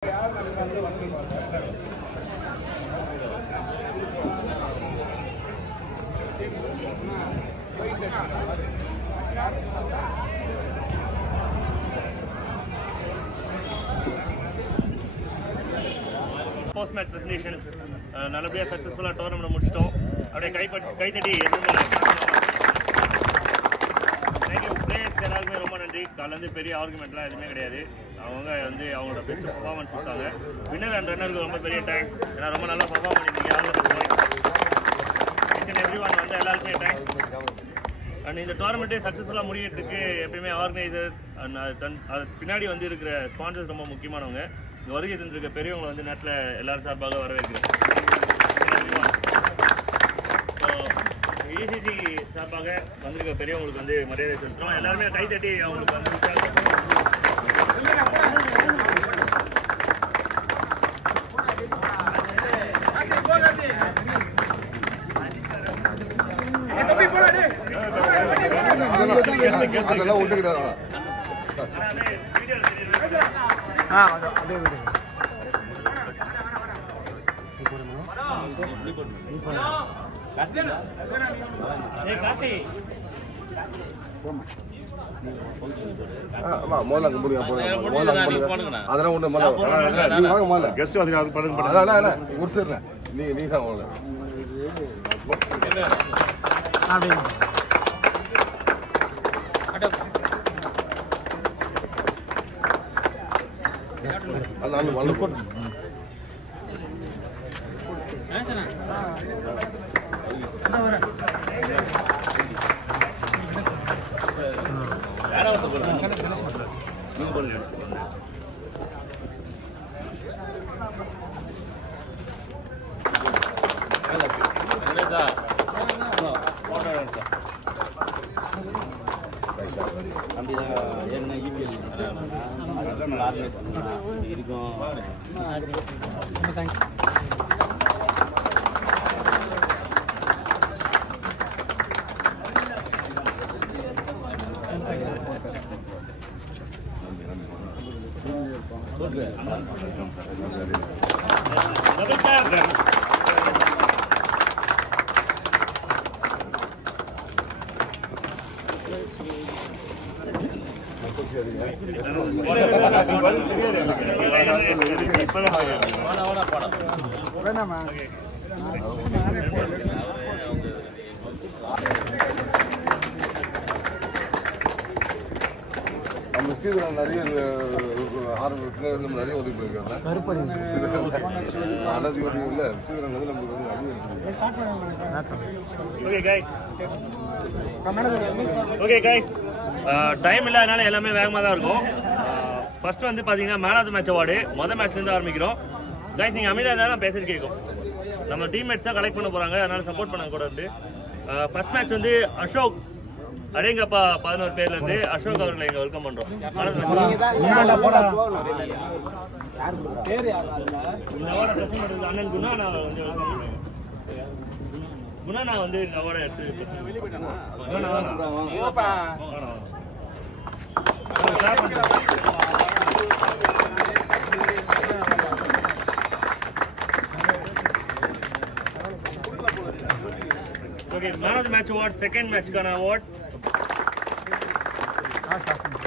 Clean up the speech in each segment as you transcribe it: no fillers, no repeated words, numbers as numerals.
Post match presentation நல்லபடியா சக்சஸ்ஃபுல்லா tournament முடிச்சிட்டோம். அப்படியே கைத்தட்டி தேங்க்யூ பிளேயர்ஸ் எல்லாருக்குமே ரொம்ப நன்றி. காலைல இருந்து பெரிய ஆர்குமெண்ட்லாம் எதுவுமே கிடையாது. அவங்க வந்து அவங்களோட பெஸ்ட் பர்ஃபார்மன்ஸ் கொடுத்தாங்க. வின்னர் அண்ட் ரன்னருக்கு ரொம்ப பெரிய தேங்க்ஸ். ஏன்னா ரொம்ப நல்லா பர்ஃபார்ம் பண்ணிட்டீங்க. எவ்ரிஒன் வந்து எல்லாருக்குமே தேங்க்ஸ். அண்ட் இந்த டோர்னமெண்ட்டே சக்ஸஸ்ஃபுல்லாக முடியறதுக்கு எப்பயுமே ஆர்கனைசர்ஸ் அது பின்னாடி வந்து இருக்கிற ஸ்பான்சர்ஸ் ரொம்ப முக்கியமானவங்க. இங்கே வருகை தந்திருக்க பெரியவங்களை வந்து நாட்டில் எல்லாரும் சார்பாக வரவேற்கிறேன். ஸோ இசிசி சார்பாக வந்திருக்க பெரியவங்களுக்கு வந்து மரியாதை செலுத்துகிறோம். எல்லாருமே கைத்தட்டி அவங்களுக்கு வந்து அதெல்லாம் ஒன்று கிடையாது. அதெல்லாம் ஒண்ணு கெஸ்ட் கொடுத்துடுறேன். நீ தான் நிறைய நிறைய உதவி டைம் இல்லாதனால எல்லாமே வேகமாக தான் இருக்கும். ஃபர்ஸ்ட் வந்து பார்த்தீங்கன்னா man of the match award மொதல் மேட்ச்லேருந்து ஆரம்பிக்கிறோம். கைஸ் நீங்கள் அமைதியாக இருந்தாலும் பேசிட்டு கேட்கும். நம்ம டீம்மேட்ஸ் தான் கலெக்ட் பண்ண போகிறாங்க, அதனால சப்போர்ட் பண்ண கூட இருந்து. ஃபர்ஸ்ட் மேட்ச் வந்து அசோக் அடேங்கப்பா 11 பேர்ல இருந்து அசோக் அவர்களை இங்க வெல்கம் பண்றோம். அண்ணன் குணா நான் வந்து வெல்கம் பண்ணுவேன். குணா நான் வந்து இந்த அவார்டை எடுத்து okay. Man of the match award second மேட்ச்க்கான அவார்ட்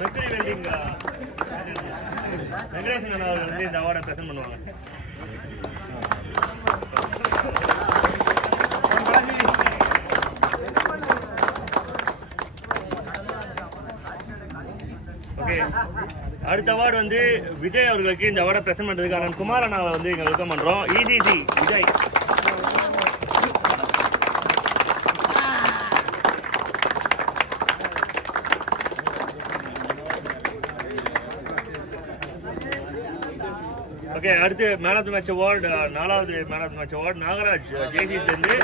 மெட்ரி வெல்டிங் வெங்கடேசன் அண்ணா அவர்கள் வந்து இந்த அவார்டை பிரசன்ட் பண்ணுவாங்க. ஓகே, அடுத்த அவார்டு வந்து விஜய் அவர்களுக்கு இந்த அவார்டை பிரசன்ட் பண்ணுறதுக்கான குமார் அண்ணாவை வந்து இங்கே வெல்கம் பண்ணுறோம். இசிசி விஜய். ஓகே, அடுத்து man of the match award 4வது man of the match award Nagaraj ஜேசிலேருந்து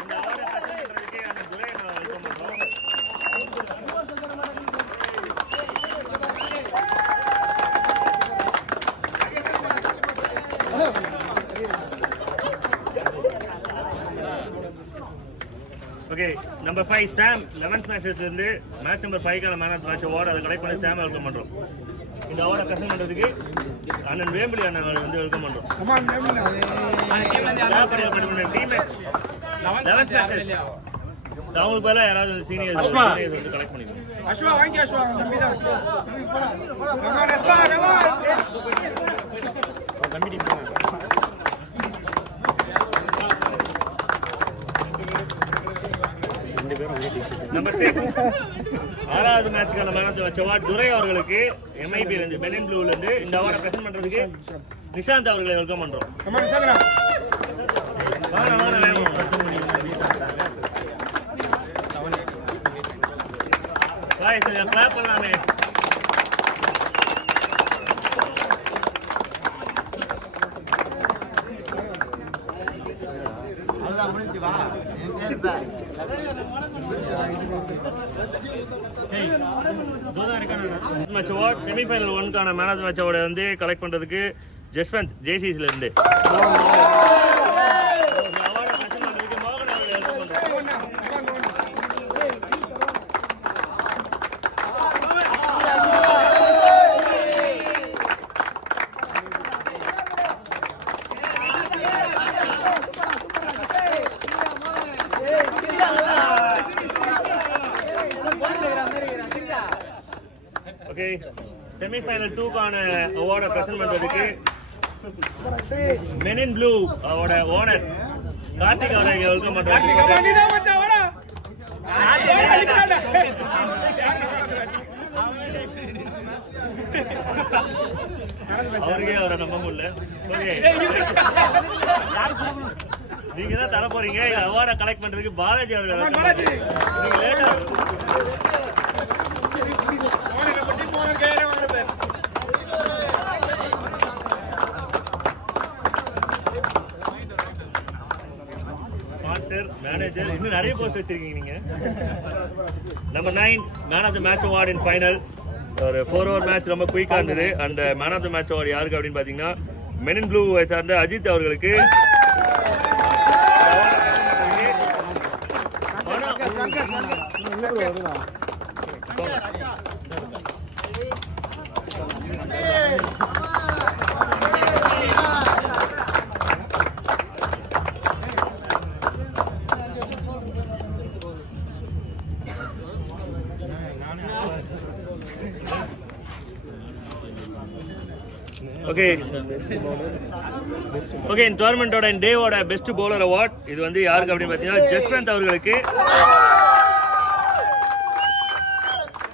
இந்த அவார்டை பிரசன்ட் பண்ணுறதுக்கு அந்த துரை நான் வெல்கம் பண்ணுறோம். ஓகே, நம்பர் 5 சாம் 11th மேட்ச்லேருந்து மேட்ச் நம்பர் 5க்கான man of the match award அதை கலெக்ட் பண்ணி சாம் வெல்கம் பண்ணுறோம். இந்த அவார்டை பிரசன்ட் பண்றதுக்கு அண்ணன் வேம்புலி அண்ணன் வந்து வெல்கம் பண்றோம். டீம்மேட்ஸ் 11 பேசஸ் அவங்களுக்கு பேர்ல யாராவது சீனியர்ஸ் வந்து கலெக்ட் பண்ணிக்கணும். அஸ்வா வாங்கி அஸ்வா கமிட்டி நம்பர் 6 ஆறாவது மேட்ச்க்கான man of the match award Durai அவர்களுக்கு MIB ல இருந்து பெனின் ப்ளூல இருந்து இந்த அவார்டை பிரசன்ட் பண்றதுக்கு நிஷாந்த் அவர்களை வெல்கம் பண்றோம். கிளாப் பண்ணலாமே. மேட்ச் அவார்ட் செமிஃபைனல் 1க்கான மேன் ஆஃப் தி மேட்ச் அவார்டை வந்து கலெக்ட் பண்றதுக்கு ஜஸ்வந்த் ஜேசிஸ்ல இருந்து செமிஃபைனல் 2க்கான அவார்டை பிரசன்ட் பண்றதுக்கு மென் இன் ப்ளூ அவரோட ஓனர் கார்த்திக் அவரை வெல்கம் பண்றோம். அவருக்கே அவரை நம்ப முடியல. நீங்க தான் தர போறீங்க அவார்டை கலெக்ட் பண்றதுக்கு பாலாஜி அவர்கள். மேனேஜர் இன்னும் நிறைய போஸ்ட் வச்சிருக்கீங்க நீங்க. Number 9 man of the match award in final. ஒரு 4 ஓவர் மேட்ச் ரொம்ப குயிக்கா இருந்தது. அந்த man of the match award யாருக்கு அப்படின்னு பாத்தீங்கன்னா மென் இன் ப்ளூ சார்ந்த அஜித் அவர்களுக்கு. ஓகே இந்த டோர்னமெண்டோட டேவோட பெஸ்ட் பவுலர் அவார்ட் இது வந்து யாருக்கு அப்படின்னு பாத்தீங்கன்னா ஜஸ்வந்த் அவர்களுக்கு.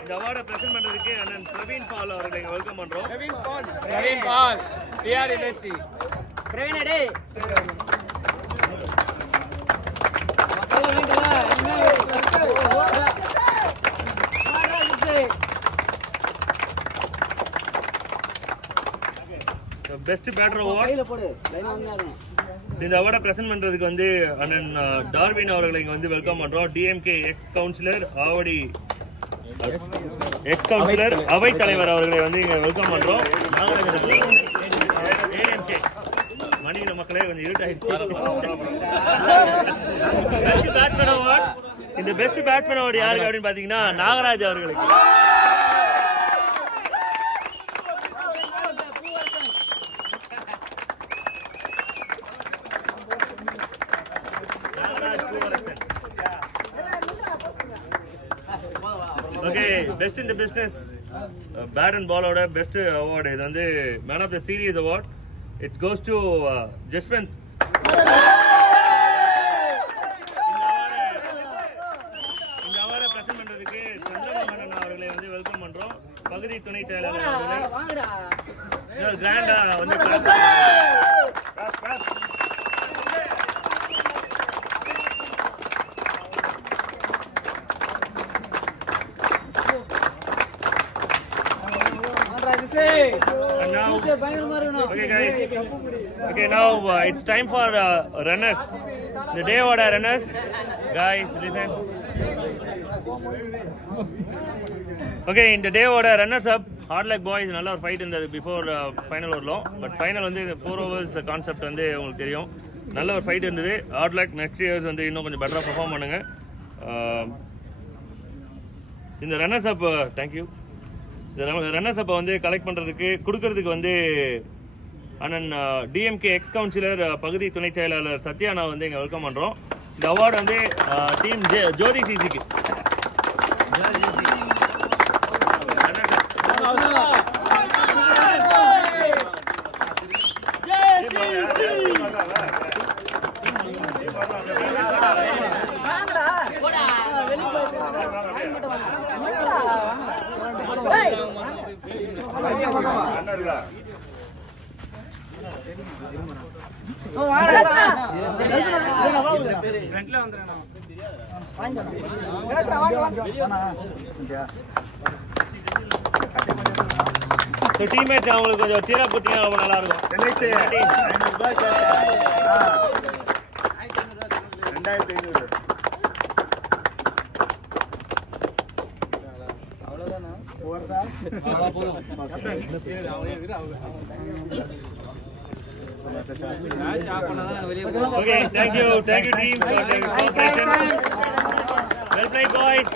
இந்த அவார்டை பிரசன்ட் பண்றதுக்கு அண்ணன் பிரவீன் பால் அவர்களை வெல்கம் பண்றோம். பிரவீன் பால் பிஆர் இண்டஸ்ட்ரி பிரவீன் டே பெஸ்ட் பேட்டர் அவார்ட். இந்த அவார்டை பிரசன்ட் பண்றதுக்கு வந்து அண்ணன் டார்வின் அவர்களை இங்க வந்து வெல்கம் பண்றோம். DMK X councillor Avadi X councillor அவை தலைவர் அவர்களை வந்து இங்க வெல்கம் பண்றோம். மணியில மக்களே கொஞ்சம் இருட்டாயிடுச்சு. Best batsman award. இந்த பெஸ்ட் பேட்ஸ்மேன் அவார்டு யாருக்கு அப்படின்னு பாத்தீங்கன்னா நாகராஜ் அவர்களுக்கு. Okay, best in the business bat and ball oda best award idu vandu man of the series award. It goes to Jaswant. இந்த award present பண்றதுக்கு சந்திரமோகன் அவர்களை வந்து வெல்கம் பண்றோம். பகுதி துணை செயலாளர் அவர்களை வாங்கடா. இன்னொரு கிராண்டா வந்து And now, okay guys, okay now it's time for runners. The day order runners, guys listen. Okay, in the day order runners up, hard luck boys நல்ல ஒரு ஃபைட் இருந்தது before final வரலாம். பட் ஃபைனல் வந்து 4 overs concept வந்து உங்களுக்கு தெரியும். நல்ல ஒரு ஃபைட் இருந்தது. ஹார்ட் லக் நெக்ஸ்ட் இயர்ஸ் வந்து இன்னும் கொஞ்சம் பெட்டரா பெர்ஃபார்ம் பண்ணுங்க. இந்த runners up thank you. Runners அப்போ வந்து கலெக்ட் பண்ணுறதுக்கு கொடுக்கறதுக்கு வந்து அண்ணன் டிஎம்கே எக்ஸ் கவுன்சிலர் பகுதி துணை செயலாளர் சத்யானா வந்து இங்கே வெல்கம் பண்ணுறோம். இந்த அவார்டு வந்து டீம் ஜோதி சிசிக்கு. டீம்மேட்ஸ் அவங்களுக்கு கொஞ்சம் சீரா போட்டீங்கன்னா ரொம்ப நல்லா இருக்கும். 2500 Okay, thank you team for the cooperation. Well played boys.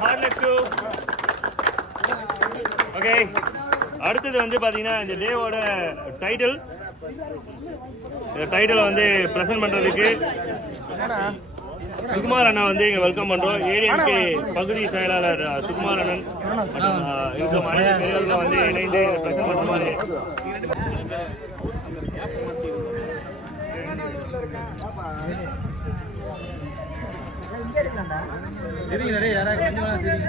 Hard luck too. Okay. அடுத்தது வந்து பாத்தீங்கன்னா இந்த டேவோட டைட்டில் வந்து பிரசன்ட் பண்றதுக்கு சுகுமார் அண்ணா வந்து இங்க வெல்கம் பண்றோம். ஏடிஎம்கே பகுதி செயலாளர் சுகுமார் அண்ணன் இருக்கும் அனைத்து பெரியவர்களும் வந்து இணைந்து பிரசன்ட் பண்ற மாதிரி. சரிங்கடா யாரா கொஞ்சம் சரி